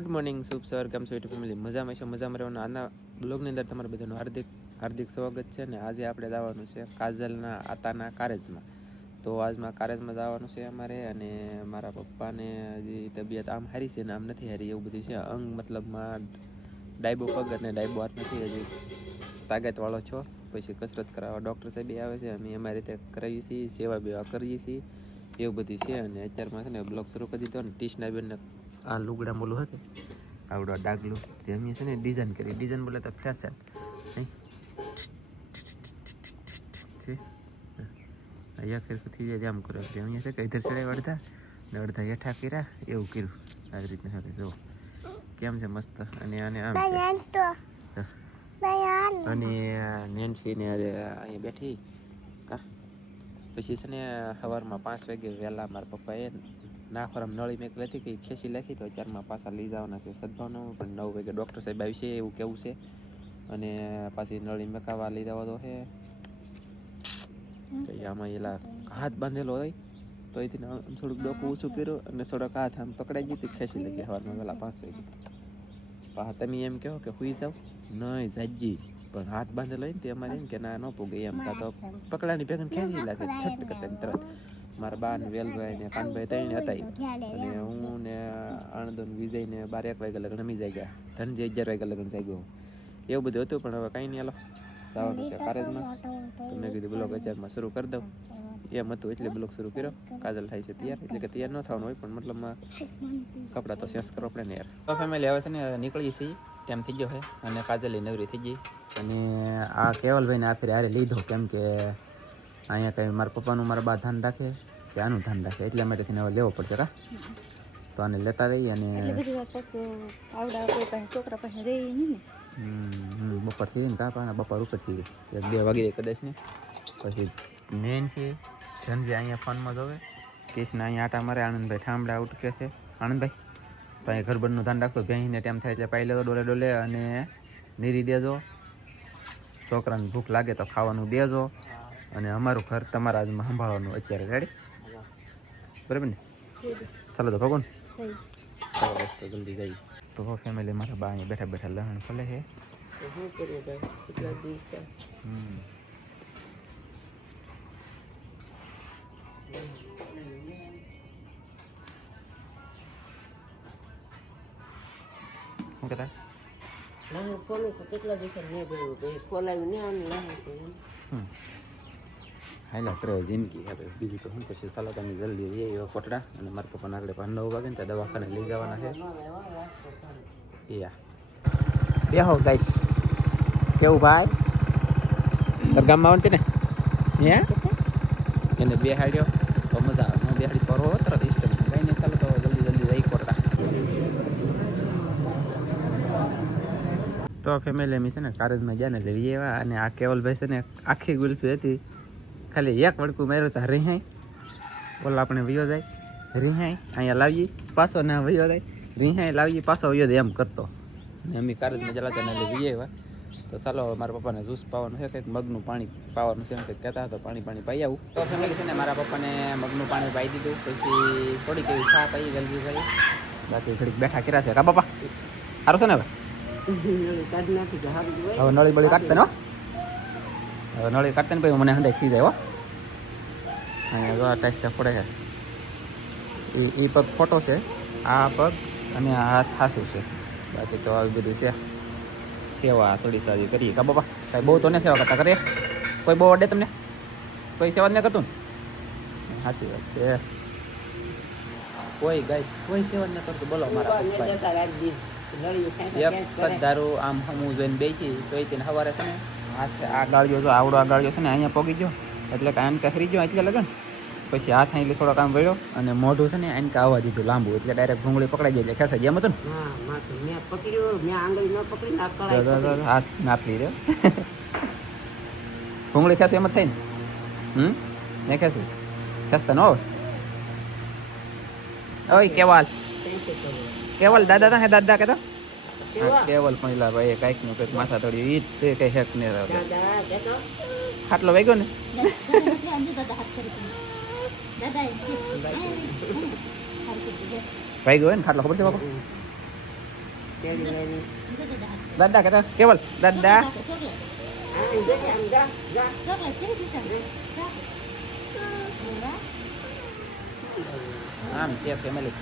Good morning શુભ સવાર કેમ છો યુટ્યુબ ફેમિલી મજામાં છો મજામાં રહેવાનું આના બ્લોગની અંદર તમારું બધાનું હાર્દિક સ્વાગત છે ને આજે આપણે જવાનું છે કાજલના આતાના કારેજમાં તો આજમાં કારેજમાં જવાનું છે અમારે અને મારા પપ્પાને હજી તબિયત આમ હારી છે ને આમ નથી હારી એવું બધું છે અંગ મતલબમાં ડાયબો પગ અને ડાયબો હાથ નથી હજી તાકાતવાળો છો પછી કસરત કરાવવા ડૉક્ટર સાહેબ આવે છે અમે અમારી રીતે કરાવીએ છીએ સેવા બેવા કરીએ છીએ એવું બધું છે અને અત્યારમાં છે ને બ્લોગ શરૂ કરી દીધો ને ટીશના બેનને આ લુગડા મોલું હતું આવડો ડાગલું તે અમે છે ને ડિઝાઇન કરી ડિઝાઇન બોલે તો ફેશન અહીંયા ફેર થઈ જાય આમ કરો અહીંયા છે કે ઇધર ચડાવી અડધા ને અડધા હેઠા કર્યા એવું કર્યું આવી રીતના સાથે જો કેમ છે મસ્ત અને આને આમ છે અને નેન્સીને અહીંયા બેઠી પછી છે ને સવારમાં 5 વાગે વહેલા મારા પપ્પાએ નાખોરામ નળી મેં હતી કે ખેંચી નાખી તો અત્યારમાં પાછા લઈ જવાના છે સદભાવના પણ 9 વાગે ડૉક્ટર સાહેબ આવી છે એવું કેવું છે અને પાછી નળી મેકાવા લઈ જવા દો છે તો આમાં એલા હાથ બાંધેલો હોય તો એથી થોડુંક ડોકું ઊંચું કર્યું અને થોડોક હાથ આમ પકડાઈ ગઈ તો ખેંચી લઈ સવારમાં વહેલા 5 વાગે પાછા તમે એમ કહો કે સુઈ જાવ નહીં જાજી પણ હાથ બાંધેલો હોય ને તે અમારે એમ કે ના ન પૂગે એમ તો પકડાની ભેગન ખેંચી લાગે છટ કરતા તરત મારા બા ને વેલભાઈ ને કાનભાઈ ત્રણ હતા અને હું ને આનંદ વિજય ને 12-1 વાગે લગ્ન અમી જાય ગયા ધનજી 11 વાગે લગ્ન થઈ ગયું એવું બધું હતું પણ હવે કાંઈ નહીં હાલો જવાનું છે કારેજમાં તો મેં કીધું બ્લોગ અત્યારમાં શરૂ કરી દઉં એમ હતું એટલે બ્લોગ શરૂ કર્યો કાજલ થાય છે તૈયાર એટલે કે તૈયાર ન થવાનું હોય પણ મતલબમાં કપડાં તો ચેન્જ કરવા પડે ને યાર તો ફેમિલી હવે છે ને નીકળીએ છીએ ટાઈમ થઈ ગયો છે અને કાજલ નવરી થઈ ગઈ અને આ કેવલભાઈને આખરે હારે લીધો કેમ કે અહીંયા કંઈ મારા પપ્પાનું મારા બા ધ્યાન રાખે કે આનું ધ્યાન રાખે એટલા માટેથી હવે લેવો પડશે કા તો આને લેતા રહીએ અને બપોર થઈ ને કાં પાના બપોર ઉપર થઈ ગઈ 2 વાગે કદાચ ને પછી મેન છે ધનજી અહીંયા ફોનમાં જોવે કેસને અહીંયા આટા મારે આનંદભાઈ ઠામડા આઉટ કે છે આનંદભાઈ તો અહીંયા ઘર બરનું ધ્યાન રાખતો ભેંસને ટાઈમ થાય એટલે પાઈ લેતો ડોલે અને નીરી દેજો છોકરાને ભૂખ લાગે તો ખાવાનું દેજો અને અમારું ઘર તમારા આજમાં સંભાળવાનું અત્યારે રેડી બરાબર ને ચાલો તો ભગવાન ચાલો બસ તો જલ્દી જઈએ તો ફેમિલી મારા બા અહીંયા બેઠા બેઠા લહણ ફલે છે શું કહેતા હાલા કરે જિંદગી હવે બીજું તો શું પછી ચાલો તમે જલ્દી જઈએ એવા કોટડા અને મારા પપ્પાને આગળ 9 વાગે ને ત્યાં દવાખાને લઈ જવાના છે યા બેહો ગાઈસ કેવું ભાઈ તાર ગામમાં આવવાનું છે ને હે એને બેહાડ્યો તો મજા આવે ન બેહાડી કરો તરત સિસ્ટમ કંઈ નહીં ચાલો તો જલ્દી જઈ કોટડા તો ફેમિલી એમ છે ને કારેજમાં ગયા ને લઈ આવ્યા અને આ કેવલભાઈ છે ને આખી ગુલ્ફી હતી ખાલી એક વડકું માર્યું તો રીહાઈ ઓલા આપણે વયો જાય રીહાઈ અહીંયા લાવીએ પાછો ના વયો જાય રીહાઈ લાવીએ પાછો વયો જાય એમ કરતો ને અમે કારેજમાં જલાતા ને લઈ આવ્યા તો ચાલો મારા પપ્પાને જ્યુસ પાવાનું છે કંઈક મગનું પાણી પાવાનું છે એમ કંઈક કહેતા હતા પાણી પાઈ આવું તો ફેમિલી છે ને મારા પપ્પાને મગનું પાણી પાઈ દીધું પછી થોડીક એવી ચા પાઈ જલ્દી કરી બાકી ઘડીક બેઠા કર્યા છે કા પપ્પા સારું છે ને હવે નળી બળી કાઢતા ને હવે નળી કાઢતા ને પછી મને હંધાઈ ખી જાય હો અહીંયા જો આ ટાઈસકા પડે છે એ પગ ખોટો છે આ પગ અને આ હાથ હાસું છે બાકી તો આવી બધું છે સેવા સોડી સારી કરીએ કા બાપા કાંઈ બહુ તો ને સેવા કરતા કરીએ કોઈ બહુ અડે તમને કોઈ સેવા જ નહીં કરતું ને સાચી વાત છે કોઈ ગાઈસ કોઈ સેવા જ ન કરતું બોલો મારા એક જ દારૂ આમ હમું જોઈને બેસી તો એ તેને સવારે છે ને હાથ આ ગાળ્યો જો આવડો આ ગાળ્યો છે ને અહીંયા પોગી ગયો એટલે કાન કહરી ગયો એટલે લગન પછી હાથ એટલે થોડો કામ વળ્યો અને મોઢું છે ને એને આવવા દીધું લાંબુ એટલે ડાયરેક્ટ ભૂંગળી પકડાઈ જાય એટલે ખેંચાઈ ગયા હતું ને હાથ નાપલી રહ્યો ભૂંગળી ખેંચું એમ જ થાય ને મેં ખેંચું ખેંચતા ન હોય ઓય કેવલ દાદા હે દાદા કહેતા કેવલ પહેલા ભાઈ કાંઈક નું કંઈક માથા તોડ્યું ઈ તે કઈ હેક નહીં રહે ખાટલો વાગ્યો ને ભાઈ ગયો ને ખાટલો ખબર છે બાપા દાદા કહેતા કેવલ દાદા આમ છે ફેમિલી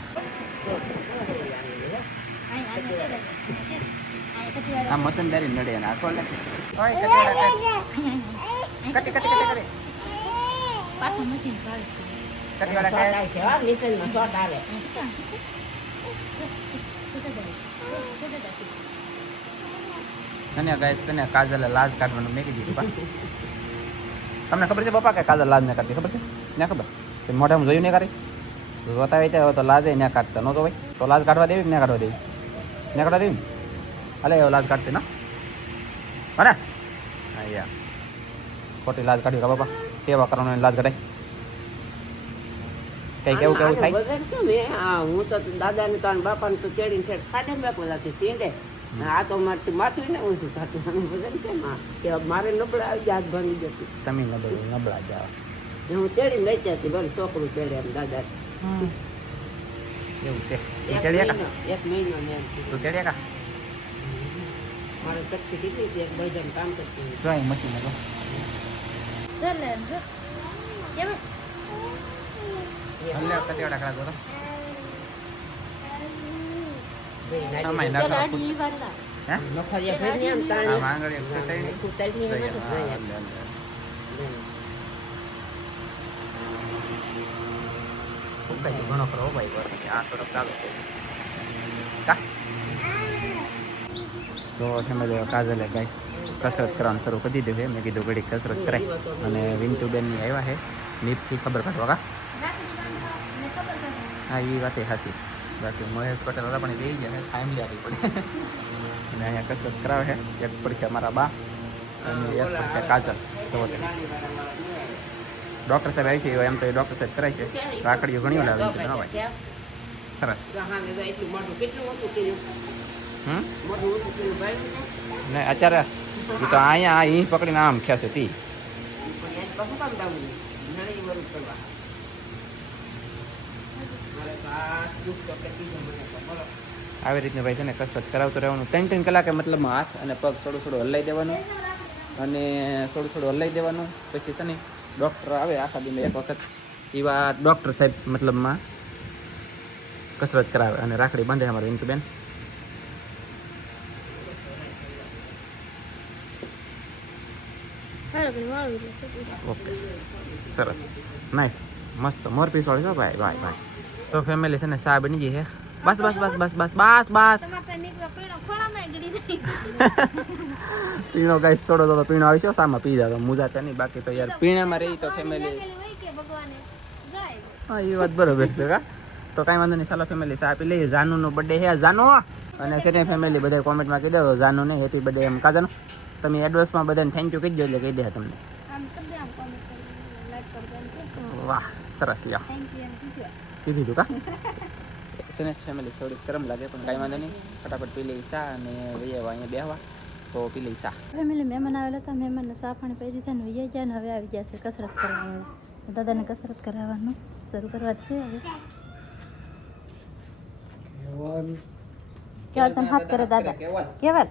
આ મસનદારી નડે ને આ સોલે કટી કરે પાછો મશીન કાઢ કટી વાળા ખાય છે હા મિશનમાં શોટ આવે અને ગાઈસ છે ને કાજલ લાજ કાઢવાનું મેં કીધું પપ્પા તમને ખબર છે પપ્પા કે કાજલ લાજ ને કાઢતી ખબર છે ના ખબર તે મોઢામાં જોયું ને કરી જોતા હોય તો લાજે ના કાઢતા નહોતો ભાઈ તો લાજ કાઢવા દેવી કે ના કાઢવા દેવી ના કાઢવા દેવી અલે લાજ કાઢતી ના બરાબર હા યાર ખોટી લાજ કાઢી કા બાપા સેવા કરવાની લાજ કઢાય કઈ કેવું થાય વજન કેમ હે હા હું તો દાદાને તો બાપાને તો ચડીને ઠેઠ ખાડે મેકો લાગતી સીંડે આ તો મારથી માથું ને ઊંચું થતું વજન કેમ હા કે મારે નબળા આવી હાથ ભાંગી જતી તમે નબળા જાવ હું તેડી લઈ જતી ભલે છોકરું તેડે એમ દાદા એવું છે એક મહિનો મેં તું તેડ્યા કા મારે શક્તિ કેટલી છે એક બળજન કામ કરતી જો અહીં મશીન હતો ચાલ જો કેમ હલ્લે કટેડા કરા દો આમાં લાડી વાળા હે નખરિયા ફેરી એમ તાણે આ માંગળી કટેડી કુતરની એમ જ ઘણો ખરો ભાઈ આ સડક ચાલુ છે કા તો ફેમિલી કાજલે ગાઈસ કસરત કરવાનું શરૂ કરી દીધું છે મેં કીધું ઘડી કસરત કરાય અને વિંતુબેનની આવ્યા છે નીપથી ખબર કાઢવા કા હા એ વાત હાસી બાકી મહેશ પટેલ હતા પણ એ જાય ટાઈમ લેવી પડે અને અહીંયા કસરત કરાવે છે એક પડખે મારા બા અને એક પડખે કાજલ સૌથી ડૉક્ટર સાહેબ આવી છે એમ તો એ ડૉક્ટર સાહેબ કરાય છે રાખડીઓ ઘણી લાવે છે ભાઈ સરસ ને અત્યારે એ તો અહીંયા અહીં પકડીને આમ ખેંચે તી આવી રીતનું ભાઈ છે ને કસરત કરાવતું રહેવાનું 3 કલાકે મતલબમાં હાથ અને પગ થોડું હલાવી દેવાનું અને થોડું હલાવી દેવાનું પછી છે ને ડૉક્ટર આવે આખા દિને એક વખત એવા ડૉક્ટર સાહેબ મતલબમાં કસરત કરાવે અને રાખડી બાંધે અમારે ઇન્તુબેન ઓકે સરસ નાઇસ મસ્ત મોરપીસ વાળી છો ભાઈ ભાઈ ભાઈ તો ફેમિલી છે ને સા બની ગઈ છે બસ બસ બસ બસ બસ બસ બસ પીણો ગાઈસ છોડો તો પીણો આવી છે સામાં પી જાતો મુજાતા નહીં બાકી તો યાર પીણામાં રહી તો ફેમિલી હા એ વાત બરોબર છે કા તો કાંઈ વાંધો નહીં ચાલો ફેમિલી સા પી લઈએ જાનુનો બર્થડે છે જાનો અને સેને ફેમિલી બધા કોમેન્ટમાં કહી દો જાનુને હેપી બર્થડે એમ કાજાનો તમે એડવાન્સમાં બધાને થેન્ક યુ કહી દો એટલે કહી દે તમને વાહ સરસ લ્યો કીધું તું કા એસએનએસ ફેમિલી થોડીક શરમ લાગે પણ કાંઈ વાંધો નહીં ફટાફટ પી લઈ સા અને વૈયા અહીંયા બેહવા તો પી લઈ સા ફેમિલી મહેમાન આવેલા હતા મહેમાનને સા પાણી પી દીધા ને વૈયા ગયા ને હવે આવી ગયા છે કસરત કરવા દાદાને કસરત કરાવવાનું શરૂ કરવા જ છે હવે કેવલ તને હાથ કરે દાદા કેવલ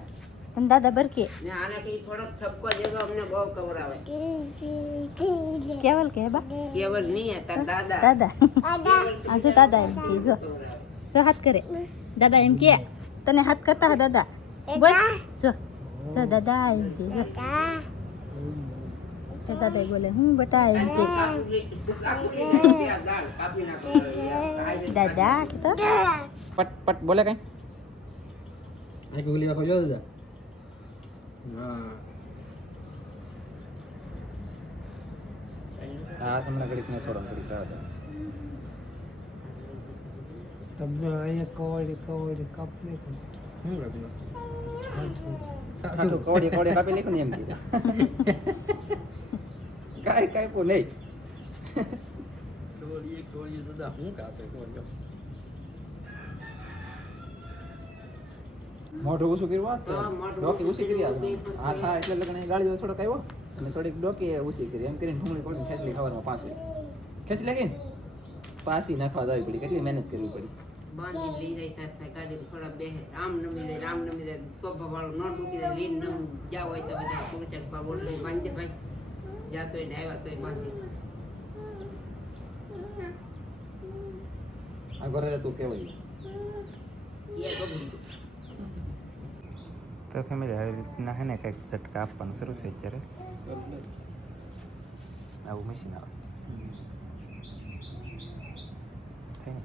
તને દાદા બરકી આનાથી થોડોક ઠપકો જેવો અમને બહુ કવરાવે કેવલ કે બા કેવલ નહીં તાર દાદા દાદા આજે દાદા એમ કે જો જો હાથ કરે દાદા એમ કે તને હાથ કરતા હા દાદા બોલ જો જો દાદા એમ કે જો દાદા બોલે હું બટા એમ કે દાદા કે તો પટ પટ બોલે કઈ એક ઉગલી આખો જો દાદા હા તમને ઘડીક ને છોડો ઘડીક રાહ તમને અહીંયા કવડી કાપી હું રાખ્યું કોડી કાપી લીધું ને એમ કીધું કાંઈ કો નહીં કવડી દાદા હું કાપે કોજો મોઢું ઓછું કર્યું ડોકી ઓછી કરી આ થાય એટલે લગન ગાળી થોડોક આવ્યો અને થોડીક ડોકી ઓછી કરી એમ કરીને ઢૂંગળી કોઈને ખેંચલી ખાવામાં 5 ખેંચી લાગી ને પાછી નાખવા દેવી પડી કેટલી મહેનત કરવી પડી બાંધી લઈ જાય થાય ગાડી થોડા બે રામ નમી દે સોફા વાળું ન ડૂકી દે લીન નમ જાવ હોય તો બધા પુરુષ બોલ બાંધી ભાઈ જાતો હોય ને આવ્યા તો બાંધી આ ઘરે તું કેવાય એ બગડી તો ફેમિલી આવી રીતના હે ને કંઈક ઝટકા આપવાનું શરૂ છે અત્યારે આવું મશીન આવે થઈ ને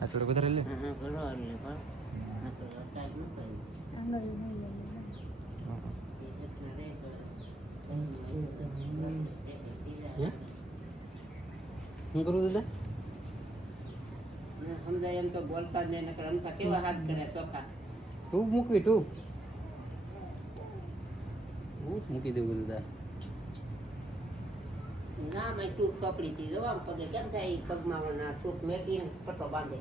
આ થોડું વધારે લે શું કરું દાદા સમજાય એમ તો બોલતા જ નહીં નકર અમથા કેવા હાથ કરે ચોખા ટૂબ મૂકવી ટૂબ હું મૂકી દેવું દાદા ના મેં ટૂંક ચોપડી થી જવા પગે કેમ થાય ઈ પગમાં ના ટૂંક મેકીને પટ્ટો બાંધે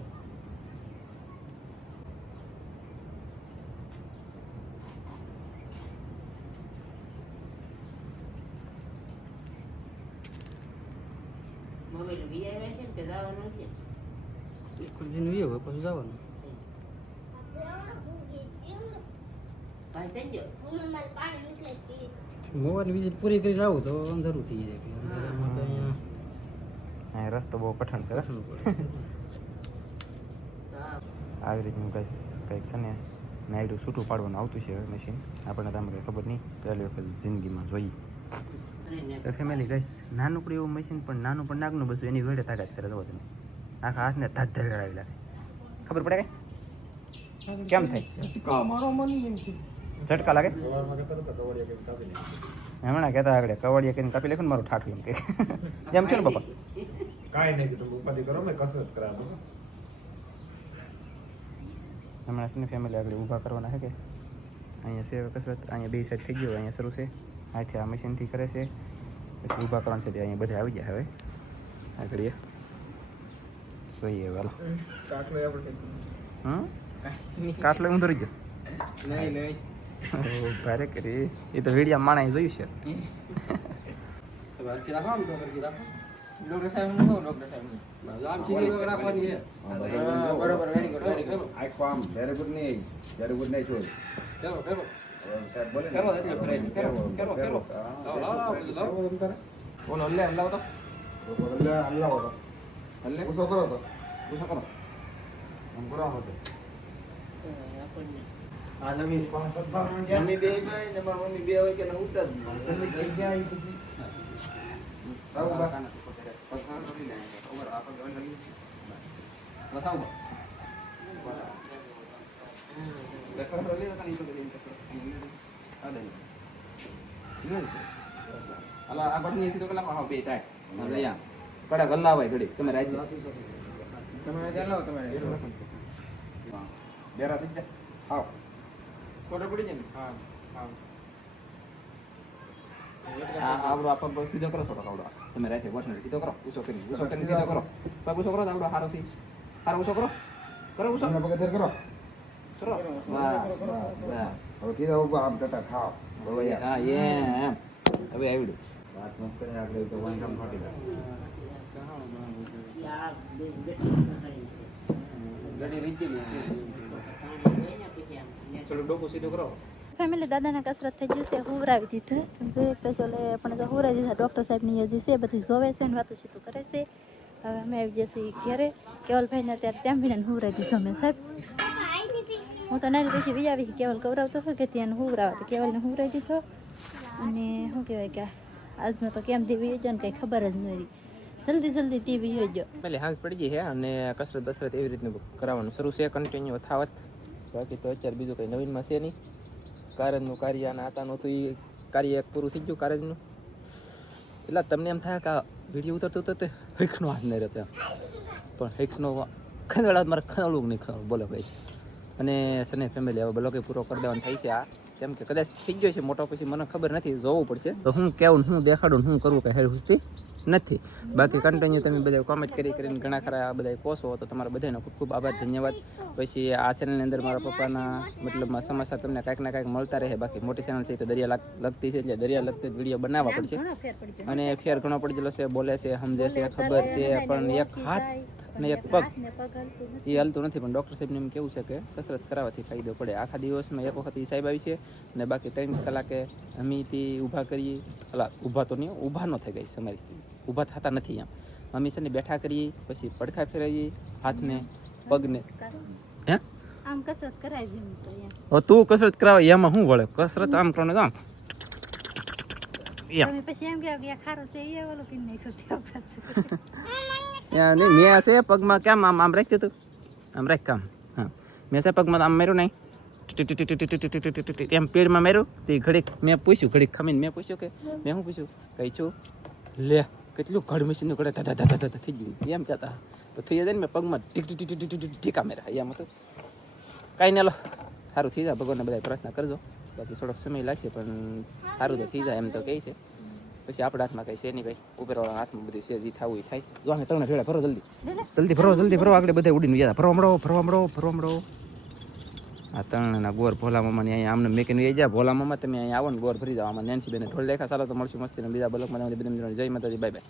મોબાઈલ વીઆઈ છે કે જવાનું છે એક ખુરજીનું એ હોય પછી જવાનું ભાઈ થઈ ગયો મોવાની વિઝિટ પૂરી કરીને આવું તો અંધારું થઈ જાય પછી અંધારામાં તો અહીંયા રસ્તો બહુ કઠણ છે કાઢવું પડે આવી રીતનું કંઈક છે ને નાયડું છૂટું પાડવાનું આવતું છે મશીન આપણને તમને કંઈ ખબર નહીં પહેલી વખત જિંદગીમાં જોઈ તો ફેમિલી ગઈશ નાનું પડ્યું એવું મશીન પણ નાનું પણ નાગનું બસ એની વેડે તાકાત કરે જવો તમે આખા હાથને ધડ ધડાવી લાગે ખબર પડે કે કેમ થાય મારો મની એમ છે ઝટકા લાગે હમણાં કહેતા આગળ કવડિયા કરીને કાપી લેખું ને મારું ઠાઠું એમ કે એમ કે ને પપ્પા કાંઈ નહીં તમે ઉપાધિ કરો મેં કસરત કરાવો હમણાં છે ને ફેમિલી આગળ ઊભા કરવાના છે કે અહીંયા છે કસરત અહીંયા બે સાઈડ થઈ ગયો અહીંયા શરૂ છે અહીંથી આ મશીનથી કરે છે પછી ઊભા કરવાનું છે તે અહીંયા બધા આવી જાય હવે આગળ જોઈએ વાલો કાટલો હું ધરી ગયો ભારે કરી એ તો વીડિયા માણા જોયું છે હરખી રાખો આમ તો હરખી રાખો ડોક્ટર સાહેબ નું ડોક્ટર સાહેબ આમ સીધી રાખવાની છે બરોબર વેરી ગુડ વેરી ગુડ આખો આમ વેરી ગુડ નહીં ચોર ફેરો ફેરો સાહેબ બોલે ને. ફેરો એટલે ફ્રેન્ડ ફેરો ફેરો ફેરો લાવો લાવો એમ કરે ઓલો હલ્લે હલાવો તો એટલે અલ્લાહ હતો હલ્લે ગુસ્સો કરો તો પૂછો કરો આમ કરો આમ હતો આપણને આ નવી પાંચ સત્તાવન ગયા મમ્મી બે ભાઈ ને મારા મમ્મી બે હોય કે ના ઉતર મમ્મી કઈ ગયા ઈ પછી આવું બા કડા ગલ્લા હોય ઘડી તમે રાજી તમારે ચાલો તમારે ડેરા થઈ ગયા આવ ફોટો પડી જાય ને હા હા આવડો આ પગ સીધો કરો થોડો આવડો તમે રાતે વોચને સીધો કરો ઊંચો કરીને સીધો કરો પગ ઊંચો કરો તો આવડો હારો સી હારો ઊંચો કરો કરો ઊંચો તમને પગે ધેર કરો કરો વાહ વાહ હવે કીધા ઉભા આમ ટટા ખાઓ હવે યાર હા એમ હવે આવડ્યું વાત મત કરે આગળ તો વાંઈ કામ ફાટી જાય યાર બેટી ગડી રીચી થોડું ડોકું સીધું કરો ફેમિલી દાદાને કસરત થઈ જશે હુવરાવી દીધું તો ચોલે પણ તો હુવરાવી દીધા ડૉક્ટર સાહેબની હજી છે બધું જોવે છે ને વાતું સીધું કરે છે હવે અમે આવી જશે ઘેરે કેવલભાઈને અત્યારે ટેમ્પીને હુવરાવી દીધો અમે સાહેબ હું તો નાની પછી બી આવી કેવલ કવરાવતો હોય કે ત્યાં હુવરાવે તો કેવલને હુવરાવી દીધો અને શું કહેવાય કે આજમાં તો કેમ દેવી યોજો ને કંઈ ખબર જ નથી જલ્દી ટીવી યોજો પહેલી હાંસ પડી ગઈ છે અને કસરત બસરત એવી રીતનું કરાવવાનું શરૂ છે કન્ટિન્યુ અથાવત બાકી તો અત્યારે બીજું કંઈ નવીનમાં છે નહીં કારજનું કાર્ય અને આટાનું તો એ કાર્ય એક પૂરું થઈ ગયું કારજનું એટલે તમને એમ થાય કે આ વિડીયો ઉતરતો તો હેખનો હાથ નહીં રહેતો પણ હેખનો ખંદવાળા મારે ખંદવાળું નહીં ખબર બોલો કંઈ અને સને ફેમિલી હવે બ્લોકે પૂરો કરી દેવાનું થાય છે આ કેમ કે કદાચ થઈ ગયો છે મોટો પછી મને ખબર નથી જોવું પડશે તો હું કેવું હું દેખાડું હું કરવું કંઈ હેડ હુસતી નથી. બાકી કન્ટિન્યુ તમે બધા કોમેન્ટ કરીને ઘણા ખરા બધા પોસો તો તમારા બધાનો ખૂબ ખૂબ આભાર, ધન્યવાદ. પછી આ ચેનલની અંદર મારા પપ્પાના મતલબમાં સમાચાર તમને કાંઈક ના કાંઈક મળતા રહે. બાકી મોટી ચેનલ છે તો દરિયા લગતી છે, એટલે દરિયા લગતી વિડીયો બનાવવા પડશે. અને ફેર ઘણો પડી ગયેલો છે, બોલે છે, સમજે છે, ખબર છે, પણ એક હાથ અને એક પગ એ હાલતું નથી. પણ ડૉક્ટર સાહેબને એમ કેવું છે કે કસરત કરાવવાથી ફાયદો પડે. આખા દિવસમાં એક વખત એ સાહેબ આવી છે અને બાકી 3 કલાકે અમીથી ઊભા કરીએ. ઊભા તો નહીં, ઊભા ન થઈ ગઈ અમારી, ઊભા થતા નથી. એમ મમ્મી છે ને બેઠા કરીએ, પછી પડખા ફેરવીએ હાથને પગને. હે આમ કસરત કરાવી એમ તો એમ. હવે તું કસરત કરાવે એમાં શું વળે? કસરત આમ કરો ને આમ તમે પછી એમ કે ખારો છે એ ઓલો પીને નાખ્યો નહીં. મેં છે પગમાં કેમ આમ આમ રાખી તું, આમ રાખ કામ. હા, મેં છે પગમાં આમ માર્યું નહીં, એમ પેડમાં માર્યું. તે ઘડીક મેં પૂછ્યું, ઘડીક ખમીને મેં પૂછ્યું કે મેં શું પૂછ્યું, કઈ છું લે કેટલું ઘડ મશીનનું ઘડે ધા થઈ ગયું એમ કહેતા. તો થઈ જાય ને મેં પગમાં ઢીકા મેરા એમ હતું. કાંઈ નહીં, લો સારું થઈ જાય. ભગવાનને બધા પ્રાર્થના કરજો. બાકી થોડોક સમય લાગશે પણ સારું તો થઈ જાય એમ તો કહે છે. પછી આપણા હાથમાં કંઈ છે નહીં ભાઈ, ઉપરવાળા હાથમાં બધું છે, જે થવું એ થાય. જો અમે તમને ભેળા ફરો, જલ્દી ફરો આગળ બધા ઉડીને ગયા. ફરવા મળો. આ ત્રણના ગોર ભોલા મામાની અહીંયા આમને મેકીને લઈ જાય. ભોલા મામા તમે અહીંયા આવો ને ગોર ભરી જાઓ. આમાં નેન્સી બેને ઢોલ દેખા. ચાલો તો મળશું મસ્તીને બીજા બ્લોગમાં. જય માતાજી, બાય બાય.